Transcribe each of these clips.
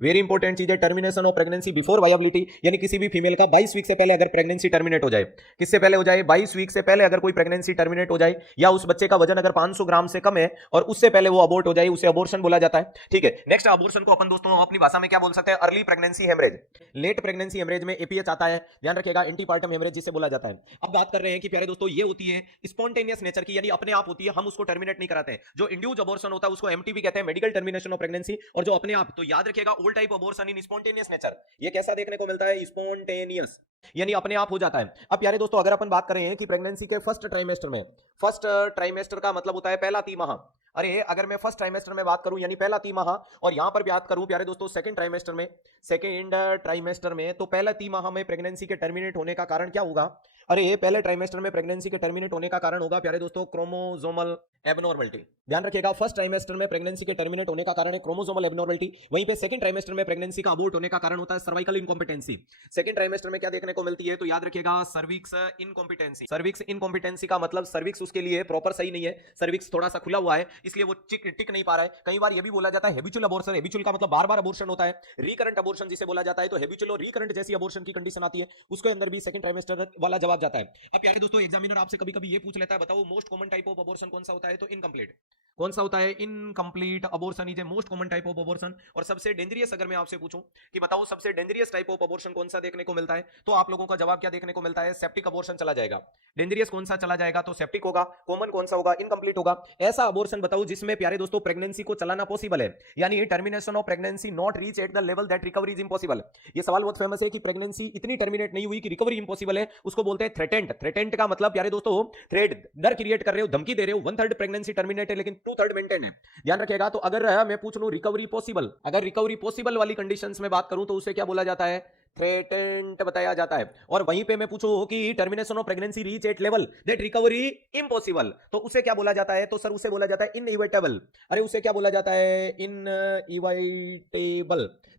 Very important चीज है, termination of pregnancy before viability, यानी किसी भी फीमेल का 22 वीक से पहले अगर प्रेगनेंसी टर्मिनेट हो जाए, किससे पहले हो जाए, 22 वीक से पहले अगर कोई प्रेगनेंसी टर्मिनेट हो जाए, या उस बच्चे का वजन अगर 500 ग्राम से कम है और उससे पहले वो अबॉर्ट हो जाए, उसे अबॉर्शन बोला जाता है। ठीक है, नेक्स्ट अबॉर्शन को अपन दोस्तों अपनी भाषा में क्या बोल सकते हैं, early pregnancy haemorrhage. Late pregnancy haemorrhage में एपीएच आता है, ध्यान रखिएगा, एंटीपार्टम हेमरेज जिसे बोला जाता है। अब बात कर रहे हैं कि प्यारे दोस्तों ये होती है स्पॉन्टेनियस नेचर की, यानी अपने आप होती है, हम उसको टर्मिनेट नहीं कराते हैं। जो इंड्यूस अबॉर्शन होता है उसको एमटीपी कहते हैं, मेडिकल टर्मिनेशन ऑफ प्रेगनेंसी, और जो अपने आप, तो याद रखिएगा ऑल टाइप अबॉर्शन इन स्पॉन्टेनियस नेचर, ये कैसा देखने को मिलता है, स्पॉन्टेनियस, यानी अपने आप हो जाता है। अब प्यारे दोस्तों अगर अपन बात करें कि प्रेगनेंसी के फर्स्ट ट्राइमेस्टर में, फर्स्ट ट्राइमेस्टर का मतलब होता है पहला तिमाह, अरे अगर मैं फर्स्ट ट्राइमेस्टर में बात करूं यानी पहला तिमाह, और यहां पर बात करूं प्यारे दोस्तों सेकंड ट्राइमेस्टर में, सेकंड ट्राइमेस्टर में, तो पहला तिमाह में प्रेगनेंसी के टर्मिनेट होने का कारण क्या होगा, अरे ये पहले ट्राइमेस्टर में प्रेगनेंसी के टर्मिनेट होने का कारण होगा प्यारे दोस्तों क्रोमोसोमल एबनॉर्मलिटी। ध्यान रखिएगा, फर्स्ट ट्राइमेस्टर में प्रेगनेंसी के टर्मिनेट होने का कारण है क्रोमोसोमल एबनॉर्मलिटी, वहीं पे सेकंड ट्राइमेस्टर में प्रेगनेंसी का अबॉर्ट होने का कारण होता है सर्वाइकल इनकॉम्पिटेंसी। सेकंड ट्राइमेस्टर में क्या देखने को मिलती है, तो याद रखिएगा सर्विक्स इनकॉम्पिटेंसी। सर्विक्स इनकॉम्पिटेंसी का मतलब सर्विक्स उसके लिए प्रॉपर सही नहीं है, सर्विक्स थोड़ा सा खुला हुआ है, इसलिए वो टिक नहीं पा रहा है। कई बार ये भी बोला जाता है हैबिचुअल अबॉर्शन, हैबिचुअल का मतलब बार बार अबॉर्शन होता है, रिकरेंट अबॉर्शन जिसे बोला जाता है, तो हैबिचुअल और रिकरेंट जैसी अबॉर्शन की कंडीशन आती है, उसके अंदर भी सेकंड ट्राइमेस्टर वाला जवाब जाता है। अब प्यारे दोस्तों एग्जामिनर आपसे कभी कभी ये पूछ लेता है, बताओ most common type of abortion कौन सा होता है, तो इनकम्प्लीट। कौन सा होता है, incomplete abortion is a most common type of abortion. और सबसे डेंजरियस अगर मैं आपसे पूछूं कि बताओ सबसे डेंजरियस टाइप ऑफ अबॉर्शन कौन सा देखने को मिलता है, तो आप लोगों का जवाब क्या देखने को मिलता है, सेप्टिक अबॉर्शन चला जाएगा। डेंजरियस कौन सा चला जाएगा, तो सेप्टिक होगा। कॉमन कौन सा होगा, इनकम्प्लीट होगा। ऐसा अबॉर्शन बताओ जिसमें प्यारे दोस्तों प्रेगनेंसी को चलाना पॉसिबल है, यानी termination of pregnancy not reach at the level that recovery is impossible. ये सवाल बहुत फेमस है कि प्रेगनेंसी इतनी टर्मिनेट नहीं हुई कि रिकवरी इंपॉसिबल है, उसको बोलते हैं थ्रेटेंट। थ्रेटेंट का मतलब प्यारे दोस्तों थ्रेड, डर क्रिएट कर रहे हो, धमकी दे रहे हो, 1/3 प्रेगनेंसी टर्मिनेट है लेकिन 2/3 मेंटेन है। ध्यान रखिएगा, तो अगर मैं पूछ लूं रिकवरी पॉसिबल, अगर रिकवरी पॉसिबल वाली कंडीशंस में बात करूं तो उसे क्या बोला जाता है, थ्रेटेंट बताया जाता है। और वहीं पे मैं पूछूं कि termination of pregnancy reach at level that recovery impossible, तो उसे क्या बोला जाता है, तो सर उसे बोला जाता है इनइविटेबल। अरे उसे क्या बोला जाता है, इनइविटेबल।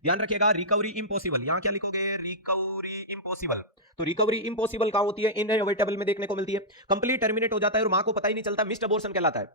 ध्यान रखिएगा, रिकवरी इम्पॉसिबल, यहां क्या लिखोगे, रिकवरी इम्पॉसिबल। तो रिकवरी इम्पॉसिबल कहां होती है, इनएविटेबल में देखने को मिलती है। कंप्लीट टर्मिनेट हो जाता है और मां को पता ही नहीं चलता, मिस्ड अबॉर्शन कहलाता है।